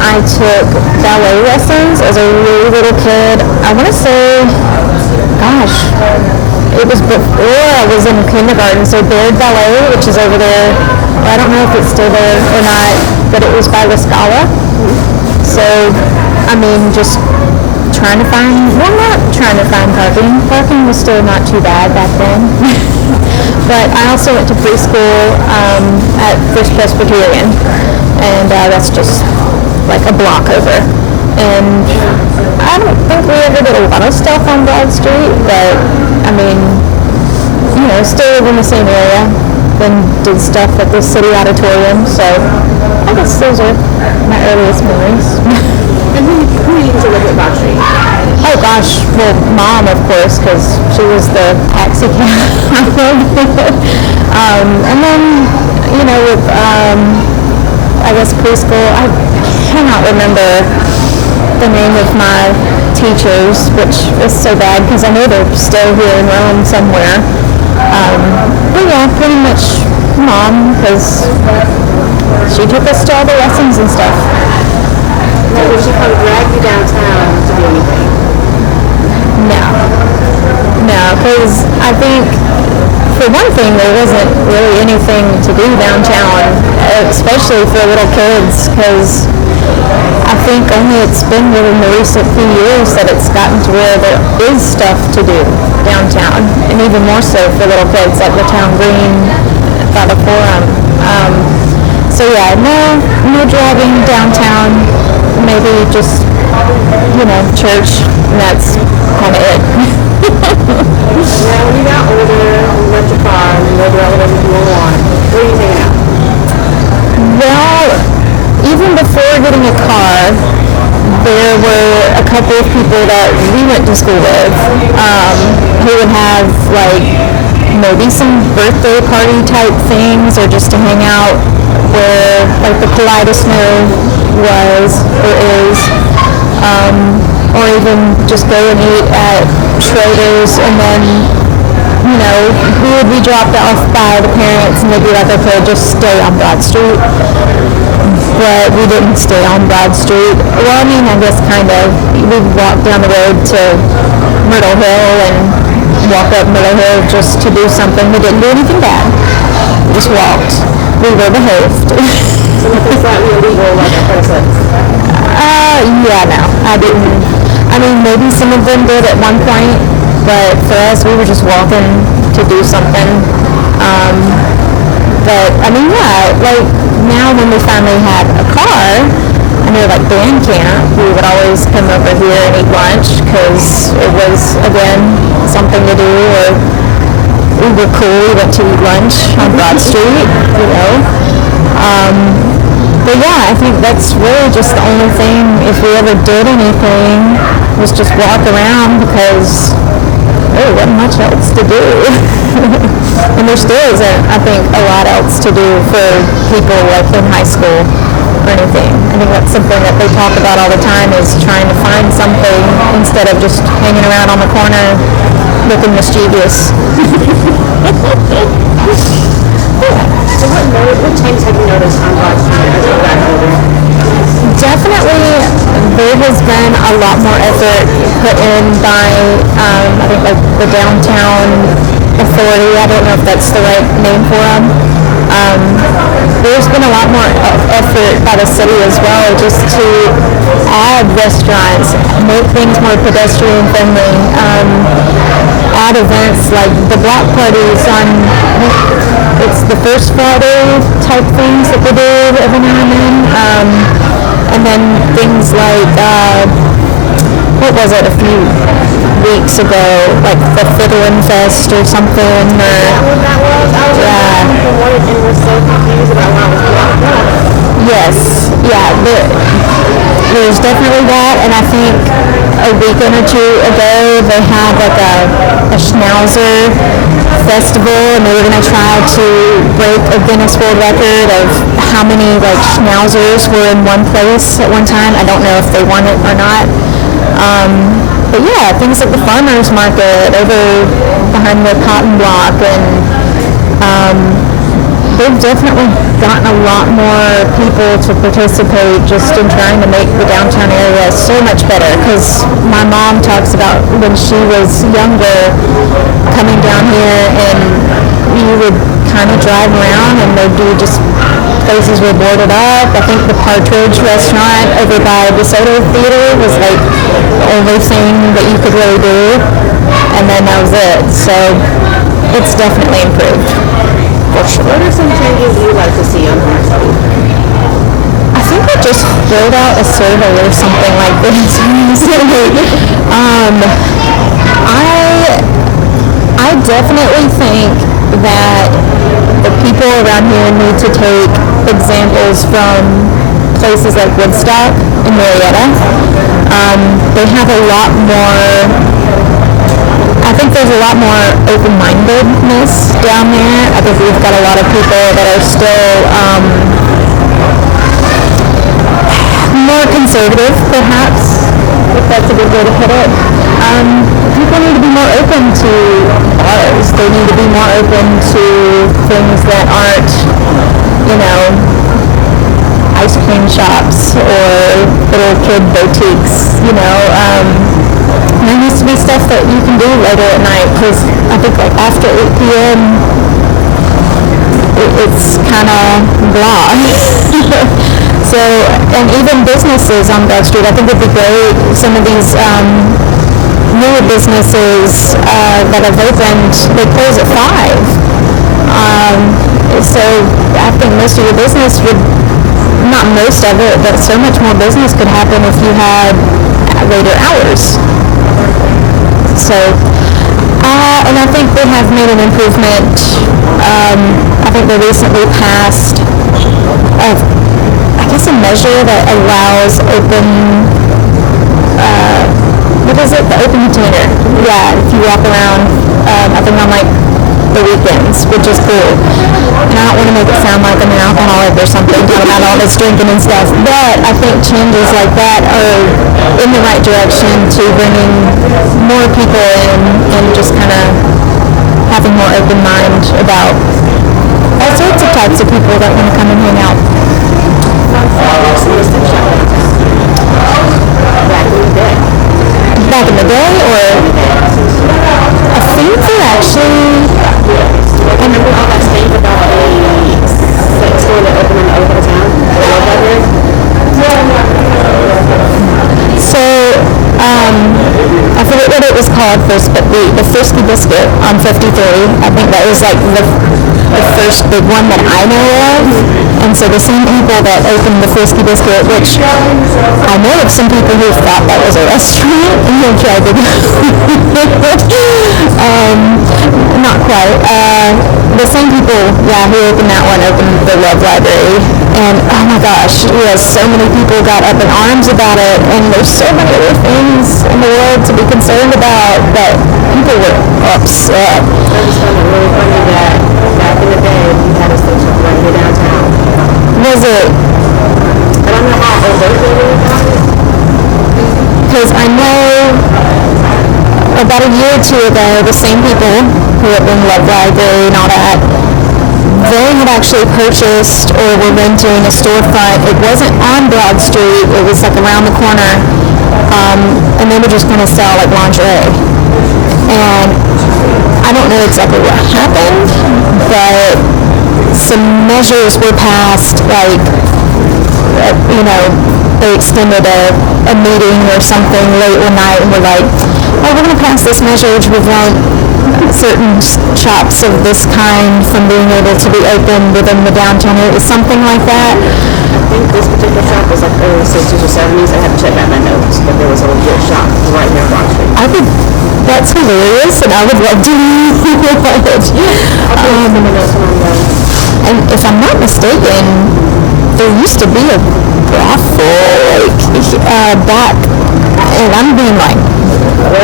I took ballet lessons as a really little kid. I want to say, gosh, it was before I was in kindergarten. So Baird Ballet, which is over there, I don't know if it's still there or not, but it was by La Scala. So, I mean, just not trying to find parking. Parking was still not too bad back then. But I also went to preschool at First Presbyterian, and that's just like a block over. And I don't think we ever did a lot of stuff on Broad Street, but I mean, still live in the same area, then did stuff at the City Auditorium, so I guess those are my earliest memories. And who used to live at Broad Street? Oh gosh, well, Mom, of course, because she was the taxi cab. And then, with, I guess preschool, I cannot remember the name of my teachers, which is so bad because I know they're still here in Rome somewhere. But yeah, pretty much Mom, because she took us to all the lessons and stuff. Now, did she come drag you downtown to do anything? No, because I think, for one thing, there wasn't really anything to do downtown, especially for little kids, because I think only it's been within the recent few years that it's gotten to where there is stuff to do downtown, and even more so for little kids, like the town green by the Forum. So yeah, no driving downtown, maybe just, church, and that's kind of it. Now, when you got older, you went to car, and you lived around whatever you want, where are you hanging out? Well, even before getting a car, there were a couple of people that we went to school with who would have, maybe some birthday party type things, or just to hang out where, the Kaleidoscope was or is, or even just go and eat at Schroeder's, and then, we would be dropped off by the parents, and they'd be like, okay, just stay on Broad Street. But we didn't stay on Broad Street. Well, I guess kind of. We'd walk down the road to Myrtle Hill and walk up Myrtle Hill just to do something. We didn't do anything bad. We just walked. We were behaved. So was that illegal, like a person? Yeah, no, I didn't. Maybe some of them did at one point, but for us, we were just walking to do something. But, now when we finally had a car, band camp, we would always come over here and eat lunch, because it was, again, something to do, or we were cool, we went to eat lunch on Broad Street, But yeah, I think that's really just the only thing, if we ever did anything, was just walk around, because there wasn't much else to do. And there still isn't, I think, a lot else to do for people in high school or anything. I think that's something that they talk about all the time, is trying to find something instead of just hanging around on the corner looking mischievous. So what changes have you noticed on Broad Street as you got older? Definitely, there has been a lot more effort put in by, I think, the downtown authority. I don't know if that's the right name for them. There's been a lot more effort by the city as well, just to add restaurants, make things more pedestrian friendly, add events like the block parties on, it's the first Friday type things that they do every now and then. And then things like, what was it, a few weeks ago, like the Fiddlin' Fest or something, or... Is that what that was? I was and was so confused about why I was blocked up. Yes, yeah, there's definitely that, and I think a weekend or two ago they had a Schnauzer festival, and they were going to try to break a Guinness World Record of how many Schnauzers were in one place at one time. I don't know if they won it or not. But yeah, things like the farmers market over behind the cotton block, and they've definitely gotten a lot more people to participate just in trying to make the downtown area so much better. Because my mom talks about when she was younger, coming down here, and you would kind of drive around and they'd be just places were boarded up. I think the Partridge restaurant over by the Soto Theater was like the only thing that you could really do, and then that was it. So it's definitely improved. What are some changes you'd like to see on Park Street? I think I just filled out a survey or something like this. I definitely think that the people around here need to take examples from places like Woodstock and Marietta. They have a lot more, I think there's a lot more open-mindedness down there. I think we've got a lot of people that are still more conservative, perhaps, if that's a good way to put it. People need to be more open to bars. They need to be more open to things that aren't, ice cream shops or little kid boutiques, there needs to be stuff that you can do later at night, because I think like after 8 p.m. It's kind of blah. So, and even businesses on Broad Street, I think it'd be great, some of these newer businesses that have opened, they close at 5. So I think most of your business would, not most of it, but so much more business could happen if you had later hours. So, and I think they have made an improvement. I think they recently passed a measure that allows open, what is it? The open container. Yeah, if you walk around, I think on like the weekends, which is cool. And I don't want to make it sound like I'm an alcoholic or something, talking about all this drinking and stuff, but I think changes like that are in the right direction to bringing more people in and just kind of having more open mind about all sorts of types of people that want to come and hang out. Back in the day, or I think they actually. I remember all that stuff about the sex store that opened in the old town. So, I forget what it was called first, but the Frisky Biscuit on 53, I think that was like the first big one that I know of. And so the same people that opened the Frisky Biscuit, which I know of some people who thought that was a restaurant and they tried to not quite. The same people, who opened that one, opened the Love Library. And oh my gosh, so many people got up in arms about it, and there's so many other things in the world to be concerned about that people were upset. I just found it really funny that back in the day, we had a station right here downtown. Was it? I don't know how overt they were about it. Because I know about a year or two ago, the same people who had been Love Library and all that, they had actually purchased or were renting a storefront. It wasn't on Broad Street, it was like around the corner, and they were just going to sell like lingerie. And I don't know exactly what happened, but some measures were passed, like, they extended a meeting or something late one night and were like, oh, we're going to pass this measure to prevent certain shops of this kind from being able to be open within the downtown area, something like that. I think this particular shop was like early 60s or 70s. I had to check out my notes, but there was a legit shop right here on Broad Street. That's hilarious, and I would love to know it. And if I'm not mistaken, there used to be a brothel, back, and I'm being like,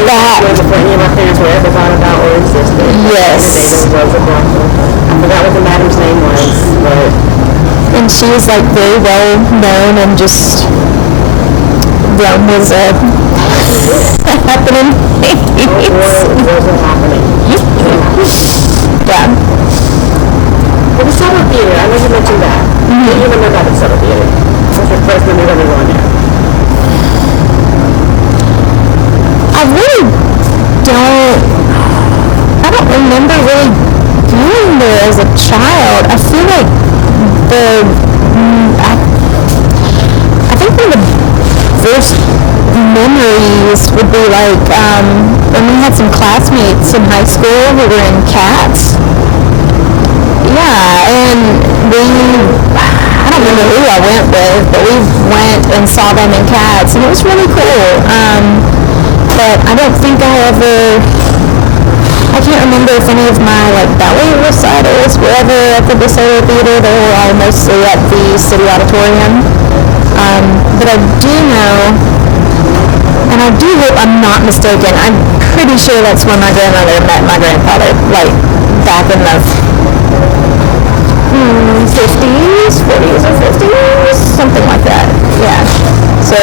back. Before any of my parents were ever thought about or existed. Yes. There was a brothel. I forgot what the madam's name was, but. And she was like very well known, and just Rome was a happening place. Wasn't happening. Yeah. Well, the Solar Theater, I know you mentioned that. What do you remember about the Solar Theater? What's your first memory of ever going there? I really I don't remember really being there as a child. I feel like I think one of the first memories would be like when we had some classmates in high school who were in Cats. Yeah, and I don't remember who I went with, but we went and saw them in Cats, and it was really cool. But I don't think I can't remember if any of my ballet recitals were ever at the Solar Theater. They were all mostly at the City Auditorium. But I do know, and I do hope I'm not mistaken, I'm pretty sure that's when my grandmother met my grandfather, back in the 50s, 40s or 50s, something like that. Yeah. So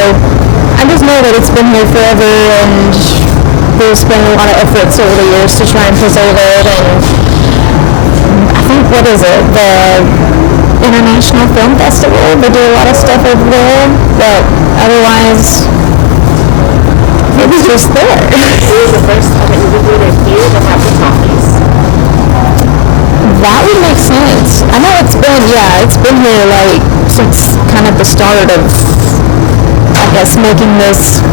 I just know that it's been here forever, and there's been a lot of efforts over the years to try and preserve it. And I think, what is it, the International Film Festival, they do a lot of stuff over there, but otherwise it was just there. It was the first time that you were there here to have the coffees. That would make sense. I know it's been here since kind of the start of, I guess, making this,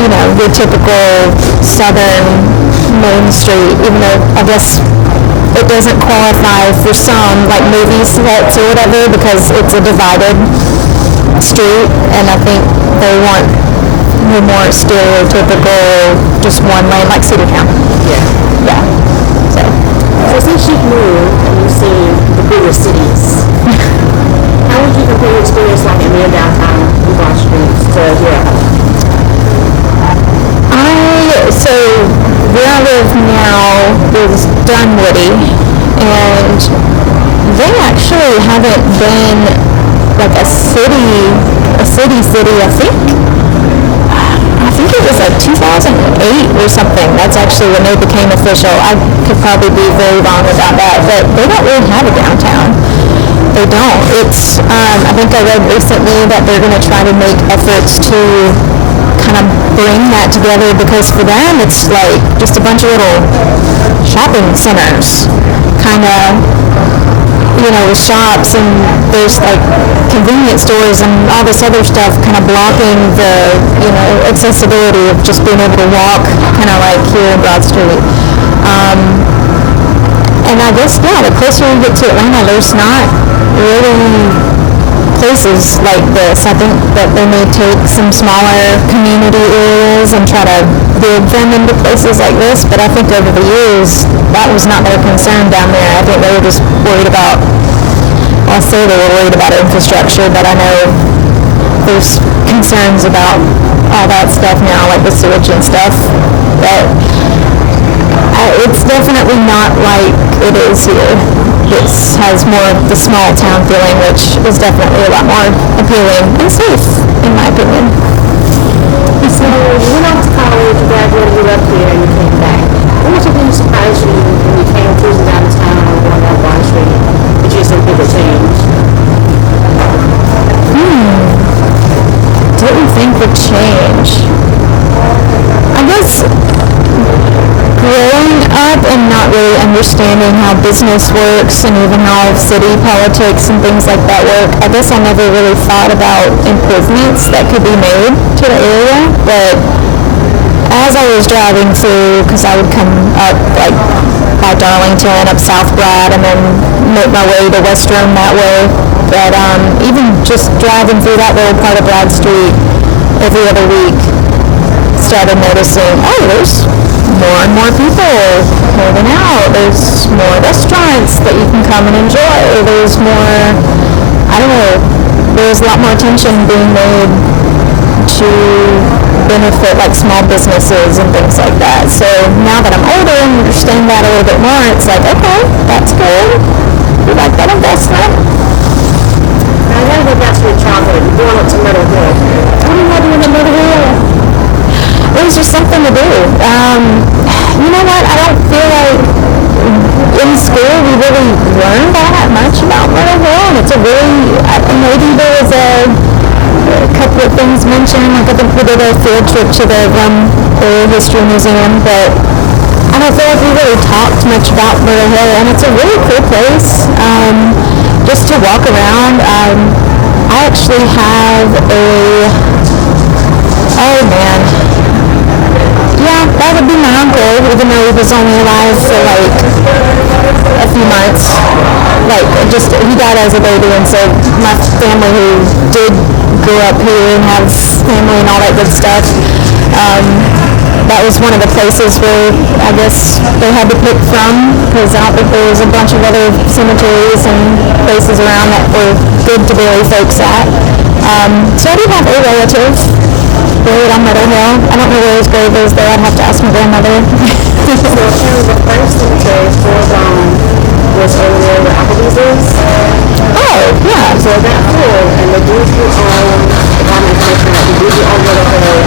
your typical southern Main Street, even though I guess it doesn't qualify for some movie sets or whatever because it's a divided street, and I think they want the more stereotypical just one lane like City Creamery. Yeah. So since you've moved and you've seen the bigger cities, how would you compare your experience in near downtown Broad Streets to here? So where I live now is Dunwoody, and they actually haven't been a city. I think it was 2008 or something. That's actually when they became official. I could probably be very wrong about that, but they don't really have a downtown. They don't. It's I think I read recently that they're going to try to make efforts to kind of bring that together, because for them it's just a bunch of little shopping centers, kind of, with shops, and there's convenience stores and all this other stuff kind of blocking the, accessibility of just being able to walk, kind of here in Broad Street. And I guess, the closer you get to Atlanta, there's not really places like this. I think that they may take some smaller community areas and try to build them into places like this, but I think over the years that was not their concern down there. I think they were just worried about, I'll say they were worried about infrastructure, but I know there's concerns about all that stuff now, like the sewage and stuff, but it's definitely not like it is here. This has more of the small town feeling, which is definitely a lot more appealing and safe, in my opinion. So you went off to college, you graduated, you left here, and you came back. What was something that surprised you when you came cruising downtown or going down Broad Street that you said people change? Didn't think would change. I guess growing up and not really understanding how business works and even how city politics and things like that work, I guess I never really thought about improvements that could be made to the area. But as I was driving through, because I would come up by Darlington, up South Broad, and then make my way to Western that way, but even just driving through that little part of Broad Street every other week, started noticing, there's more and more people moving out. There's more restaurants that you can come and enjoy. There's more, there's a lot more attention being made to benefit small businesses and things like that. So now that I'm older and understand that a little bit more, it's okay, that's good. We like that investment. I want to go back to your childhood, going up to Middle Hill. What do you want to do in the Middle Hill? It was just something to do. You know what? I don't feel like in school we really learned all that much about Myrtle Hill, and it's a really, maybe there was a couple of things mentioned, like I think we did a field trip to the Area History Museum, but I don't feel like we really talked much about Myrtle Hill, and it's a really cool place just to walk around. I actually have oh man, yeah, that would be my uncle, even though he was only alive for like a few months. Like, just, he died as a baby, and so my family who did grow up here and have family and all that good stuff, that was one of the places where I guess they had to pick from, because I don't think there was a bunch of other cemeteries and places around that were good to bury folks at. So I do have a relative buried on Myrtle Hill. I don't know where his grave is, though. I'd have to ask my grandmother. So the first cemetery was over there where Applebee's is. Oh, yeah. So that pool, and the dudes who own, if I'm information right, the dudes who own Myrtle Hill,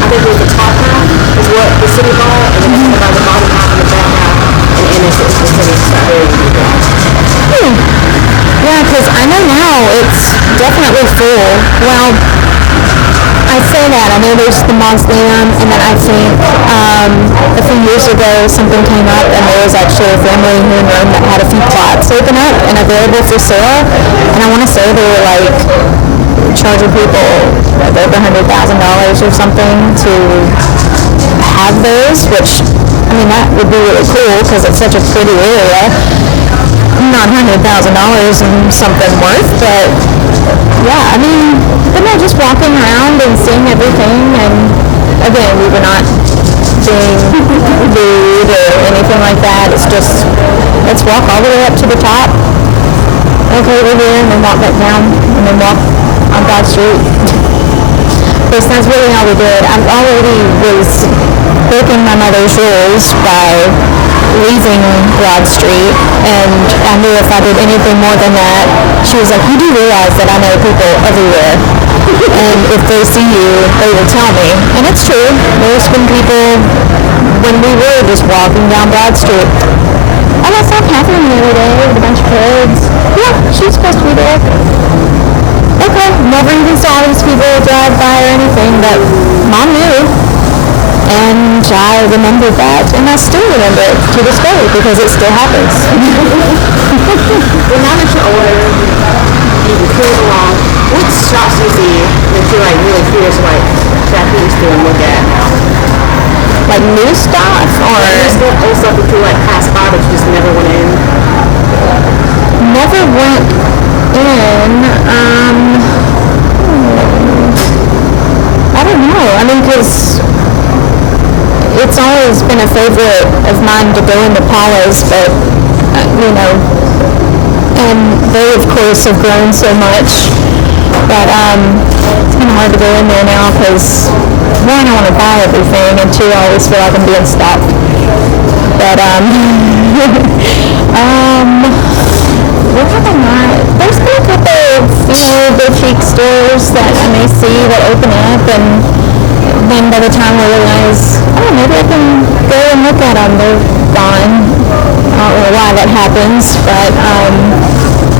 I think it was the top half is what the city bought, and then about the bottom half and the back half, and in it is the city started. Yeah, because I know now it's definitely full. Well, I say that. I know there's the mausoleum, and then I think a few years ago something came up, and there was actually a family here in Rome that had a few plots open up and available for sale. And I want to say they were like charging people like over $100,000 or something to have those, which, I mean, that would be really cool because it's such a pretty area. Not $100,000 and something worth, but yeah, I mean, but no, just walking around and seeing everything, and again, we were not being rude or anything like that. It's just, let's walk all the way up to the top, look over here, and then walk back down, and then walk on Broad Street. Because that's really all we did. I already was breaking my mother's rules by leaving Broad Street, and I knew if I did anything more than that, she was like, you do realize that I know people everywhere, and if they see you, they will tell me. And it's true. There's been people, when we were just walking down Broad Street, oh, I saw Catherine the other day with a bunch of kids. Yeah, she's supposed to be there. Okay, never even saw these people drive by or anything, but Mom knew. And I remembered that, and I still remember it to this day because it still happens. Well, now that you're older, you can cruise along. What shops do you see that you're like really curious, like that you used to look at now? Like new stuff, or old stuff that you like passed by but you just never went in? never went in. I don't know. I mean, because it's always been a favorite of mine to go into Paula's, but, you know, and they, of course, have grown so much, but it's kind of hard to go in there now because, one, I want to buy everything, and two, I always feel like I'm being stopped. But, what have I not? There's been a couple of, boutique stores that I may see that open up, and then by the time I realize, oh, maybe I can go and look at them, they're gone. I don't know why that happens, but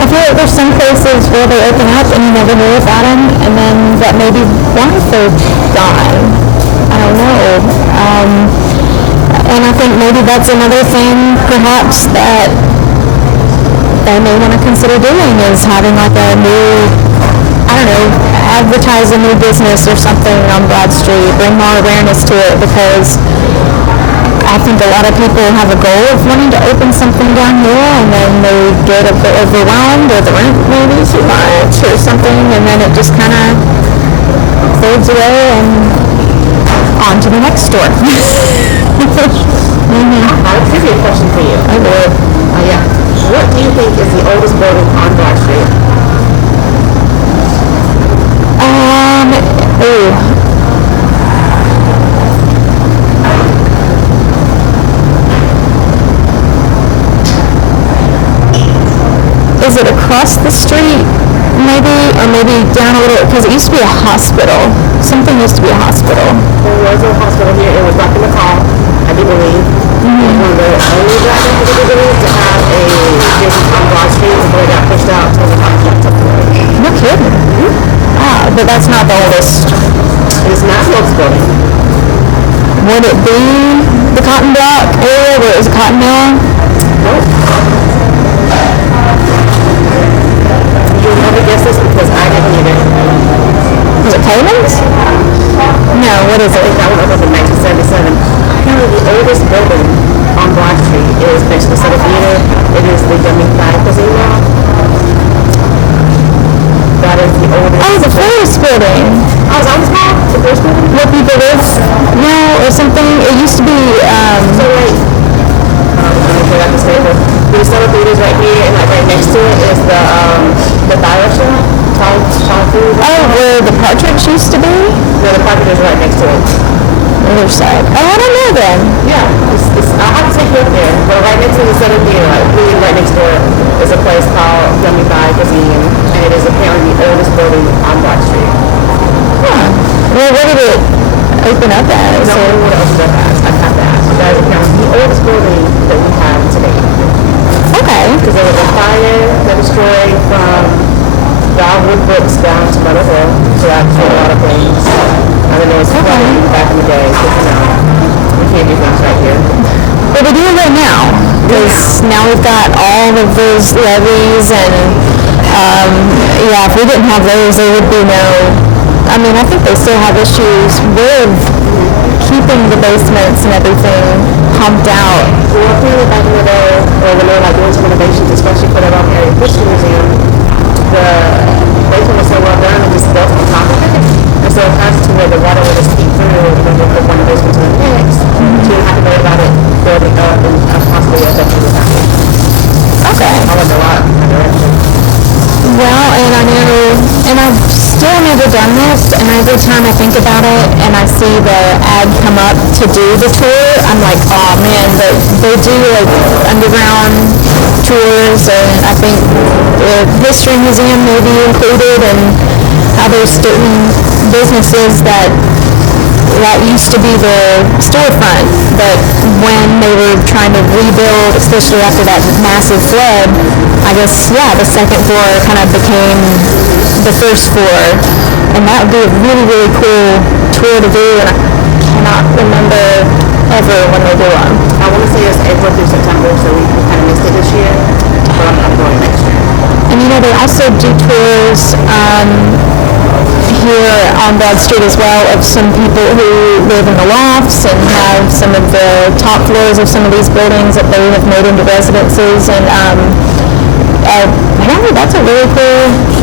I feel like there's some places where they open up and you never hear about them, and then that maybe why they're gone. I don't know. And I think maybe that's another thing, perhaps, that they may want to consider doing, is having like a new, I don't know, advertise a new business or something on Broad Street, bring more awareness to it, because I think a lot of people have a goal of wanting to open something down here, and then they get a bit overwhelmed, or the rent maybe too much or something, and then it just kind of fades away and on to the next store. I have a trivia question for you. I would. Yeah. What do you think is the oldest building on Broad Street? Is it across the street, maybe, or maybe down a little? Because it used to be a hospital. Something used to be a hospital. There was a hospital here. It was Dr. McCall, I do believe. One of the only black individuals to have a business on Broad Street before it got pushed out to the contract took away. No kidding. Wow, but that's not the oldest. It is not the oldest building. Would it be the cotton block area where it was a cotton mill? Nope. You'll never guess this because I didn't either. Was it Coleman's? No, what is I think it? that one opened in 1977. Apparently the oldest building on Broad Street is next to the City Theater. It is the Dummy Flag Casino. That is the oldest. Oh, the first building. Oh, is that what it's called? The first building? Where people live now or something. It used to be, So like, I don't know if I got this table. The City Theater is right here, and like right next to it is the Thairo shop. Tall food. oh, where the Partridge used to be? No, the parking is right next to it. Other side. Oh, I don't know then. Yeah, I'll have to take you up there. But right next to the Center Theater, like really right next door, is a place called Yummy Thai Cuisine, and it is apparently the oldest building on Broad Street. Huh. Well, where did it open up at? I don't know what else that has. I have to ask. But that is apparently the oldest building that we have today. Okay. Because there was a fire that destroyed from Wildwood Brooks down to Meadow Hill, so that killed a lot of things. I don't know, it's flooding back in the day, but you know, we can't do things right here. But we do it right now, because now we've got all of those levees and, yeah, if we didn't have those, there would be no, I mean, I think they still have issues with keeping the basements and everything pumped out. Well, apparently back in the day, or when they were like doing some renovations, especially for the Roman Area History Museum, the basement was so well done and just built on top of it. And so it has to where the water would just seep through and then from one basement to the next. So you didn't have to worry about it building up and possibly affecting the family. Okay. I learned a lot in that direction. Well, and I know, and I've still never done this, and every time I think about it and I see the ad come up to do the tour, I'm like, oh man, but they do like underground tours, and I think the History Museum may be included, and how there's certain businesses that used to be the storefront, but when they were trying to rebuild, especially after that massive flood, I guess, yeah, the second floor kind of became the first floor, and that would be a really, really cool tour to do, and I cannot remember ever when they do them. I want to say it's April through September, so we kind of missed it this year, but I'm going next year. And you know, they also do tours here on Broad Street as well of some people who live in the lofts and have some of the top floors of some of these buildings that they have made into residences, and apparently that's a really cool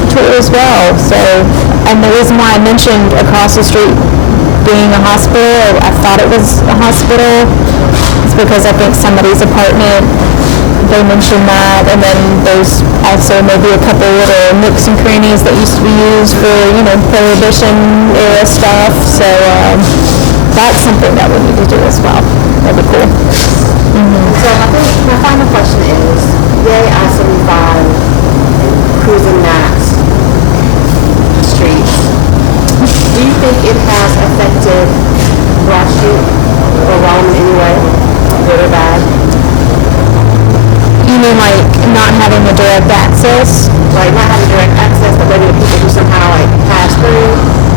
tour as well. So, and the reason why I mentioned across the street being a hospital, I thought it was a hospital, is because I think somebody's apartment, they mentioned that, and then there's also maybe a couple little nooks and crannies that used to be used for, you know, Prohibition era stuff, so that's something that we need to do as well. That'd be cool. So I think my final question is, yay I-75 cruising that street. Do you think it has affected Broad Street or Rome in any way, good or bad? You mean like not having the direct access? Like not having direct access, but maybe the people who somehow like pass through.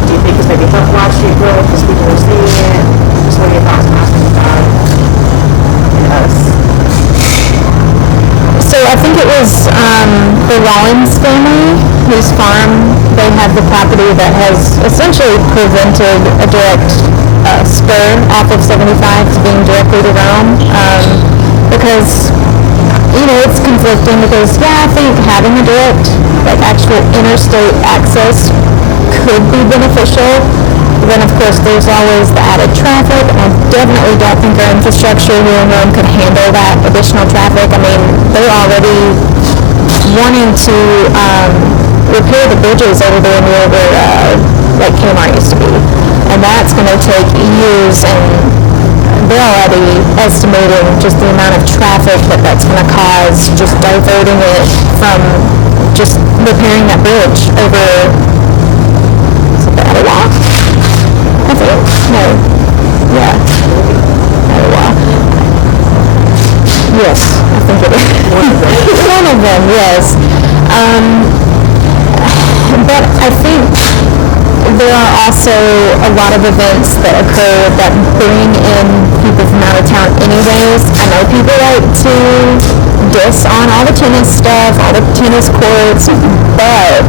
Do you think it's maybe helped Broad Street grow because people are seeing it? Just what are your thoughts on I-75 and us? So I think it was the Rollins family whose farm, they have the property that has essentially prevented a direct spur off of 75 to being directly to Rome, because, you know, it's conflicting because, yeah, I think having a direct, like actual interstate access could be beneficial. Then, of course, there's always the added traffic, and I definitely don't think our infrastructure here in Rome could handle that additional traffic. I mean, they're already wanting to repair the bridges over there near where, like, Kmart used to be. And that's going to take years, and they're already estimating just the amount of traffic that that's going to cause, just diverting it from just repairing that bridge over, is it the Etowah? I think. No. Yeah. Etowah. them, yes. But I think there are also a lot of events that occur that bring in people from out of town anyways. I know people like to diss on all the tennis stuff, all the tennis courts, but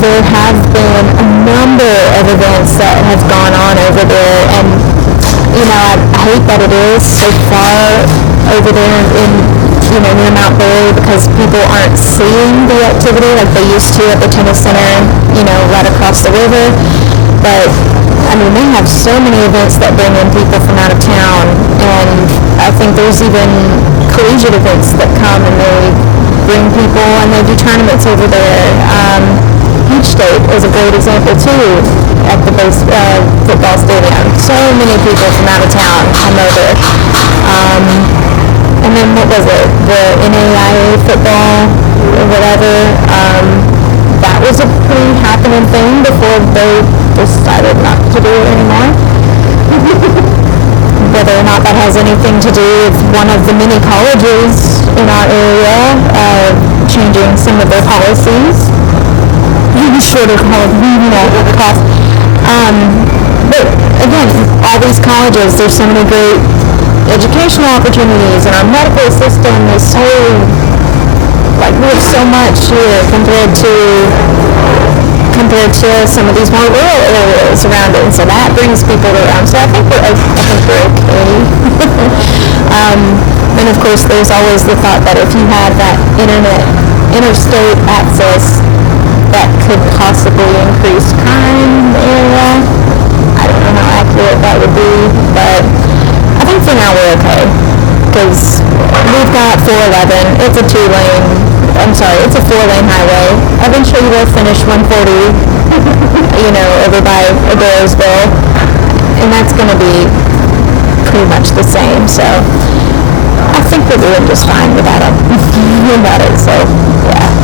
there have been a number of events that have gone on over there, and I hate that it is so far over there in near Mount Berry, because people aren't seeing the activity like they used to at the tennis center, right across the river. But they have so many events that bring in people from out of town, and I think there's even collegiate events that come and they bring people and they do tournaments over there. Peach State is a great example too at the football stadium. So many people from out of town come over. And then what was it? The NAIA football or whatever. That was a pretty happening thing before they decided not to do it anymore. Whether or not that has anything to do with one of the many colleges in our area changing some of their policies. Shorter cost. But again, all these colleges, there's so many great educational opportunities, and our medical system is so, we have so much here compared to some of these more rural areas around it, and so that brings people around. So I think we're okay. And of course, there's always the thought that if you had that interstate access, that could possibly increase crime in the area. I don't know how accurate that would be, but I think for now we're okay, because we've got 411. It's a it's a 4-lane highway. Eventually we'll finish 140, over by Adairsville, and that's going to be pretty much the same. So I think we're doing just fine without it. So yeah.